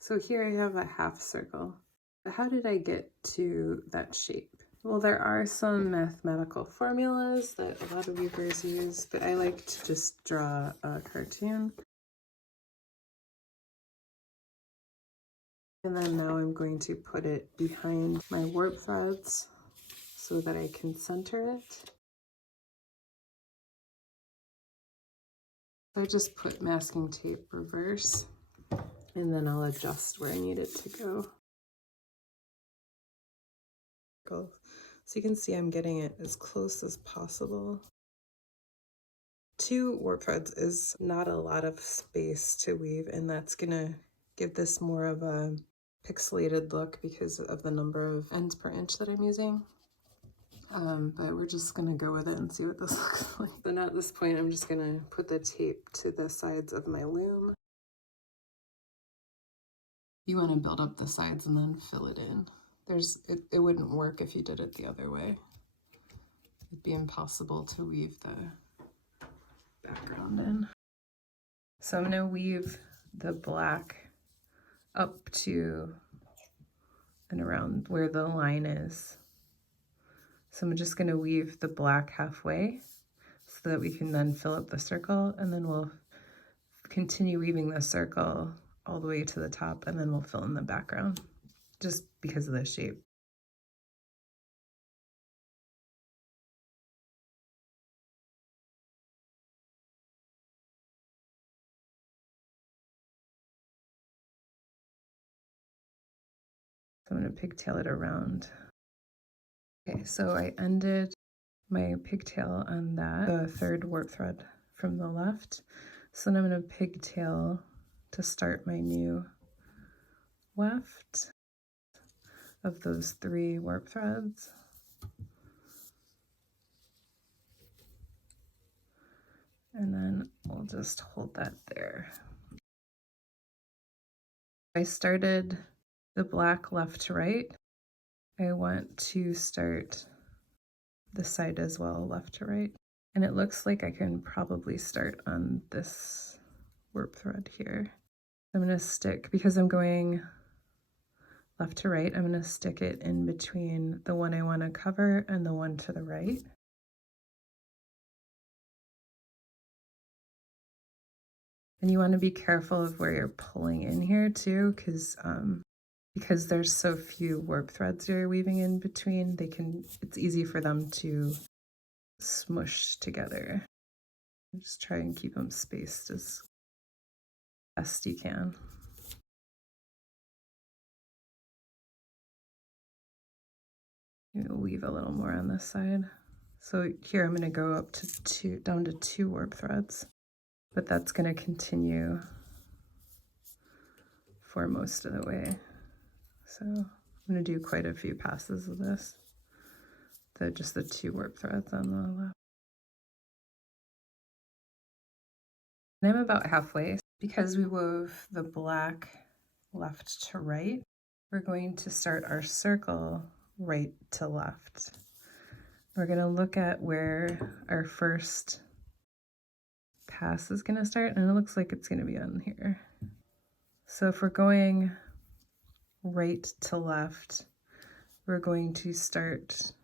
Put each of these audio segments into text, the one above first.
So here I have a half circle. How did I get to that shape? Well, there are some mathematical formulas that a lot of weavers use, but I like to just draw a cartoon. And then now I'm going to put it behind my warp threads so that I can center it. I just put masking tape reverse, and then I'll adjust where I need it to go. So you can see I'm getting it as close as possible. 2 warp threads is not a lot of space to weave, and that's gonna give this more of a pixelated look because of the number of ends per inch that I'm using. But we're just gonna go with it and see what this looks like. So now at this point, I'm just gonna put the tape to the sides of my loom. You wanna build up the sides and then fill it in. It wouldn't work if you did it the other way. It'd be impossible to weave the background in. So I'm gonna weave the black up to and around where the line is. So I'm just gonna weave the black halfway so that we can then fill up the circle, and then we'll continue weaving the circle all the way to the top, and then we'll fill in the background just because of the shape. So I'm gonna pigtail it around. Okay, so I ended my pigtail on that, the 3rd warp thread from the left. So then I'm gonna pigtail to start my new weft of those 3 warp threads. And then we'll just hold that there. I started the black left to right. I want to start this side as well, left to right. And it looks like I can probably start on this warp thread here. I'm gonna stick, because I'm going left to right, I'm gonna stick it in between the one I wanna cover and the one to the right. And you wanna be careful of where you're pulling in here too, because there's so few warp threads you're weaving in between, it's easy for them to smush together. Just try and keep them spaced as best you can. Weave a little more on this side. So here I'm going to go up to down to 2 warp threads, but that's going to continue for most of the way. So I'm going to do quite a few passes of this. Just the 2 warp threads on the left. And I'm about halfway. Because we wove the black left to right, we're going to start our circle right to left. We're going to look at where our first pass is going to start, and it looks like it's going to be on here. So if we're going right to left, we're going to start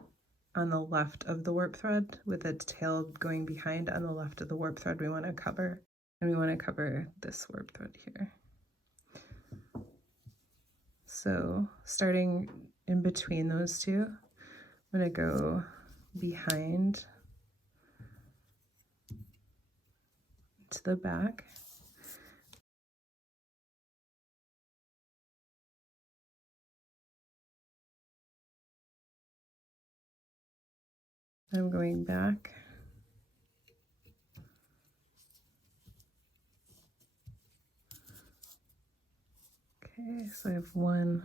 on the left of the warp thread with the tail going behind on the left of the warp thread we want to cover. And we want to cover this warp thread here. So starting in between those two, I'm going to go behind to the back. I'm going back. Okay, so I have 1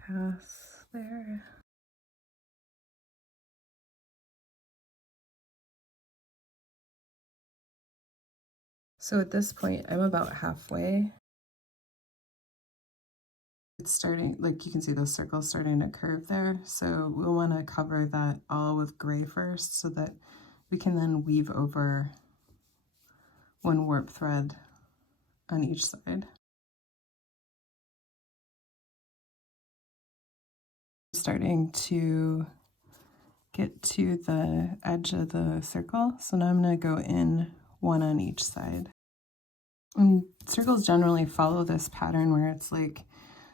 pass there. So at this point, I'm about halfway. It's starting, like you can see the circle starting to curve there. So we'll want to cover that all with gray first so that we can then weave over 1 warp thread on each side. Starting to get to the edge of the circle. So now I'm going to go in one on each side. And circles generally follow this pattern where it's like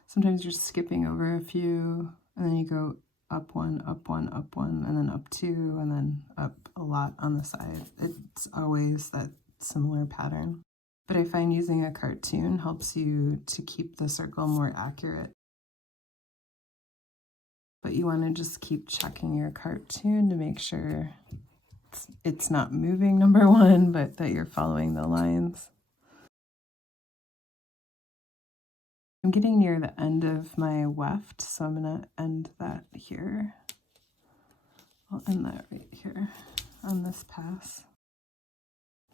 sometimes you're skipping over a few and then you go up one, up one, up one, and then up two, and then up a lot on the side. It's always that similar pattern. But I find using a cartoon helps you to keep the circle more accurate. But you want to just keep checking your cartoon to make sure it's not moving, number one, but that you're following the lines. I'm getting near the end of my weft, so I'm going to end that here. I'll end that right here on this pass,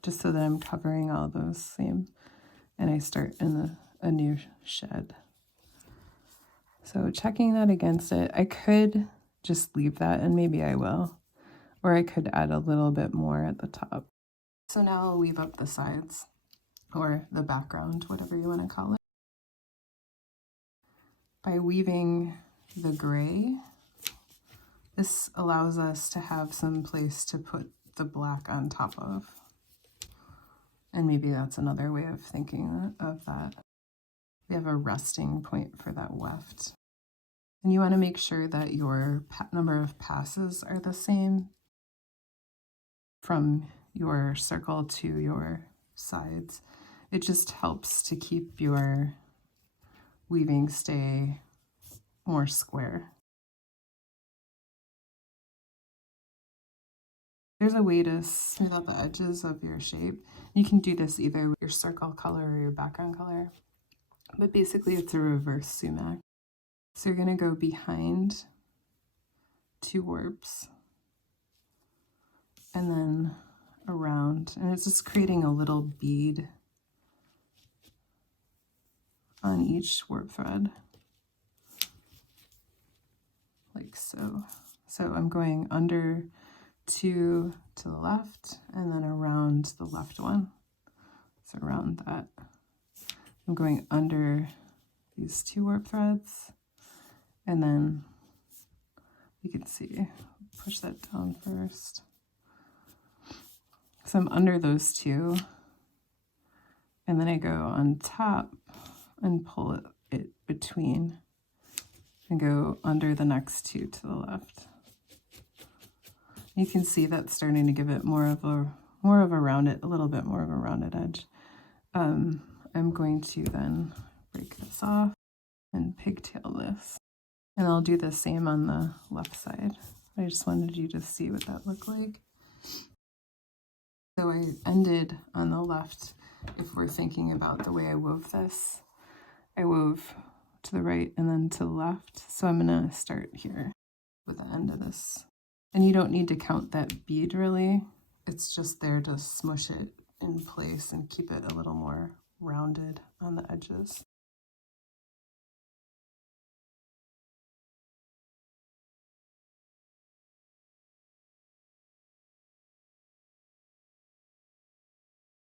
just so that I'm covering all those same, and I start in a new shed. So checking that against it, I could just leave that, and maybe I will, or I could add a little bit more at the top. So now I'll weave up the sides, or the background, whatever you want to call it. By weaving the gray, this allows us to have some place to put the black on top of. And maybe that's another way of thinking of that. We have a resting point for that weft. And you want to make sure that your number of passes are the same from your circle to your sides. It just helps to keep your weaving stay more square. There's a way to smooth out the edges of your shape. You can do this either with your circle color or your background color, but basically it's a reverse sumac. So you're going to go behind 2 warps and then around, and it's just creating a little bead on each warp thread, like so. So I'm going under 2 to the left and then around the left one. So around that. I'm going under these 2 warp threads, and then you can see, push that down first. So I'm under those 2, and then I go on top and pull it between and go under the next 2 to the left. You can see that's starting to give it more of a rounded, a little bit more of a rounded edge. I'm going to then break this off and pigtail this. And I'll do the same on the left side. I just wanted you to see what that looked like. So I ended on the left. If we're thinking about the way I wove this, I wove to the right and then to the left. So I'm gonna start here with the end of this. And you don't need to count that bead really. It's just there to smush it in place and keep it a little more rounded on the edges.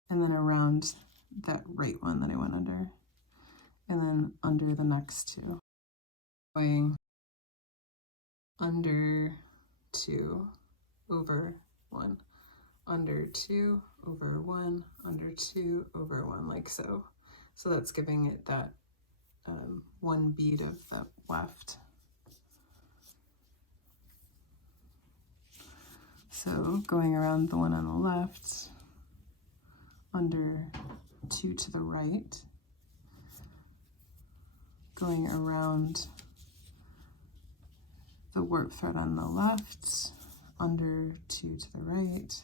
And then around that right one that I went under, and then under the next 2. Going under 2 over 1, under 2 over 1, under 2 over 1, like so. So that's giving it that 1 bead of the weft. So going around the one on the left, under 2 to the right, going around the warp thread on the left, under 2 to the right,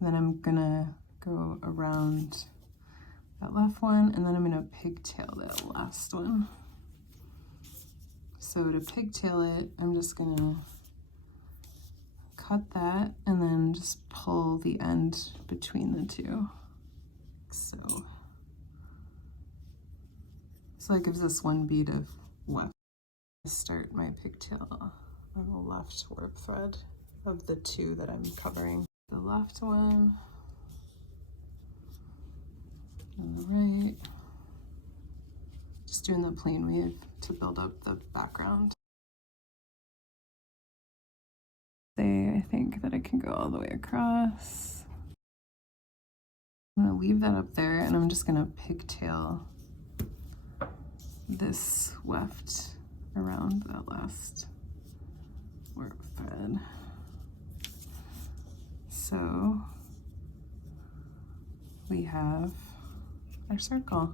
and then I'm gonna go around that left one, and then I'm gonna pigtail that last one. So to pigtail it, I'm just gonna cut that and then just pull the end between the 2. So that gives us 1 bead of weft. Start my pigtail on the left warp thread of the 2 that I'm covering. The left one and the right. Just doing the plain weave to build up the background. think that it can go all the way across. I'm gonna leave that up there, and I'm just gonna pigtail this weft around that last warp thread. So we have our circle.